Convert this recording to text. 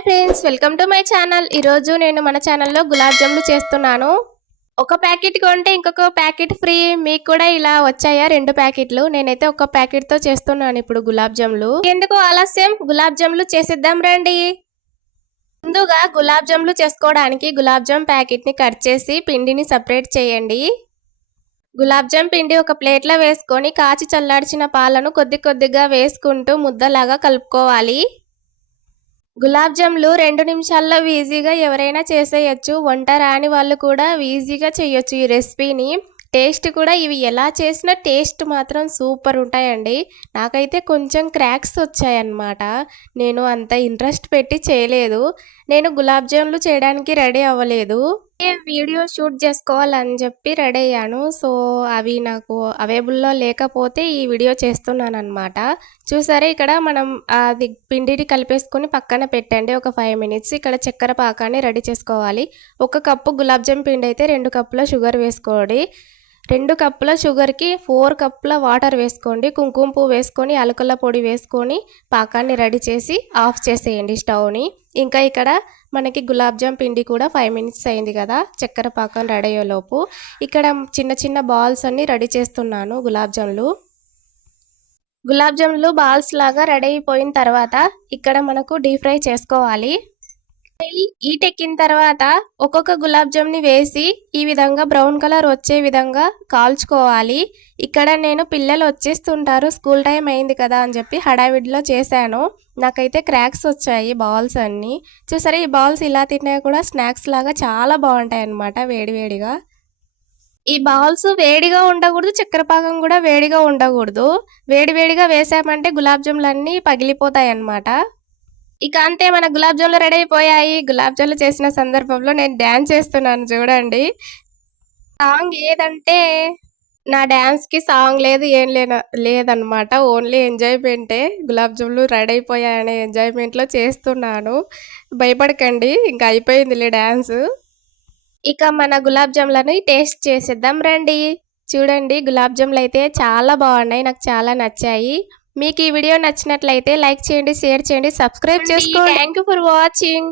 Hi friends, welcome to my channel. ఈరోజు నేను మన ఛానల్లో గులాబ్ జాములు చేస్తున్నాను. ఒక ప్యాకెట్ కొంటే ఇంకొక ప్యాకెట్ ఫ్రీ. మీకు కూడా ఇలా వచ్చాయా 2 ప్యాకెట్లు? నేనైతే ఒక ప్యాకెట్తో చేస్తున్నాను ఇప్పుడు గులాబ్ జాములు. ఎందుకు ఆలస్యం, గులాబ్ జాములు చేసేద్దాం రండి. ముందుగా గులాబ్ జాములు చేసుకోవడానికి గులాబ్ జామ్ ప్యాకెట్ని కట్ చేసి పిండిని సపరేట్ చేయండి. గులాబ్ జామ్ పిండి ఒక ప్లేట్లో వేసుకొని కాచి చల్లార్చిన పాలను కొద్ది కొద్దిగా వేసుకుంటూ ముద్దలాగా కలుపుకోవాలి. గులాబ్ జాములు 2 నిమిషాల్లో ఈజీగా ఎవరైనా చేసేయచ్చు. వంట రాని వాళ్ళు కూడా ఈజీగా చేయొచ్చు ఈ రెసిపీని. టేస్ట్ కూడా ఇవి ఎలా చేసినా టేస్ట్ మాత్రం సూపర్ ఉంటాయండి. నాకైతే కొంచెం క్రాక్స్ వచ్చాయన్నమాట. నేను అంత ఇంట్రెస్ట్ పెట్టి చేయలేదు. నేను గులాబ్ జాములు చేయడానికి రెడీ అవ్వలేదు. వీడియో షూట్ చేసుకోవాలని చెప్పి రెడీ అయ్యాను. సో అవి నాకు అవైలబుల్లో లేకపోతే ఈ వీడియో చేస్తున్నాను అనమాట. చూసారా, ఇక్కడ మనం అది పిండిని కలిపేసుకొని పక్కన పెట్టండి ఒక 5 మినిట్స్. ఇక్కడ చక్కెర పాకాన్ని రెడీ చేసుకోవాలి. 1 కప్పు గులాబ్ జామ్ పిండి అయితే 2 కప్పుల షుగర్ వేసుకోండి. 2 కప్పుల షుగర్కి 4 కప్పుల వాటర్ వేసుకోండి. కుంకుమ పువ్వు వేసుకొని యాలకుల పొడి వేసుకొని పాకాన్ని రెడీ చేసి ఆఫ్ చేసేయండి స్టవ్ని. ఇంకా ఇక్కడ మనకి గులాబ్ జామ్ పిండి కూడా 5 మినిట్స్ అయింది కదా, చక్కెర పాకం రెడీ అయ్యేలోపు ఇక్కడ చిన్న చిన్న బాల్స్ అన్ని రెడీ చేస్తున్నాను. గులాబ్ జాములు బాల్స్ లాగా రెడీ అయిపోయిన తర్వాత ఇక్కడ మనకు డీప్ ఫ్రై చేసుకోవాలి. హీట్ ఎక్కిన తర్వాత ఒక్కొక్క గులాబ్ జామ్ని వేసి ఈ విధంగా బ్రౌన్ కలర్ వచ్చే విధంగా కాల్చుకోవాలి. ఇక్కడ నేను పిల్లలు వచ్చేస్తుంటారు, స్కూల్ టైం అయింది కదా అని చెప్పి హడావిడిలో చేశాను. నాకైతే క్రాక్స్ వచ్చాయి బాల్స్ అన్నీ. చూసారా, ఈ బాల్స్ ఇలా తిన్నా కూడా స్నాక్స్ లాగా చాలా బాగుంటాయి అన్నమాట వేడివేడిగా. ఈ బాల్స్ వేడిగా ఉండకూడదు, చక్కెర పాకం కూడా వేడిగా ఉండకూడదు. వేడివేడిగా వేసామంటే గులాబ్ జాములు అన్నీ పగిలిపోతాయి అన్నమాట. ఇక అంతే, మన గులాబ్ జాములు రెడీ అయిపోయాయి. గులాబ్ జాములు చేసిన సందర్భంలో నేను డ్యాన్స్ చేస్తున్నాను చూడండి. సాంగ్ ఏదంటే నా డ్యాన్స్కి సాంగ్ లేదు, ఏం లేదనమాట. ఓన్లీ ఎంజాయ్మెంటే. గులాబ్ జాములు రెడీ అయిపోయాయనే ఎంజాయ్మెంట్లో చేస్తున్నాను. భయపడకండి, ఇంకా అయిపోయిందిలే డ్యాన్స్. ఇక మన గులాబ్ జాములని టేస్ట్ చేసేద్దాం రండి. చూడండి, గులాబ్ జాములు అయితే చాలా బాగున్నాయి, నాకు చాలా నచ్చాయి. మీకు ఈ వీడియో నచ్చినట్లయితే లైక్ చేయండి, షేర్ చేయండి, సబ్స్క్రైబ్ చేసుకోండి. Thank you for watching.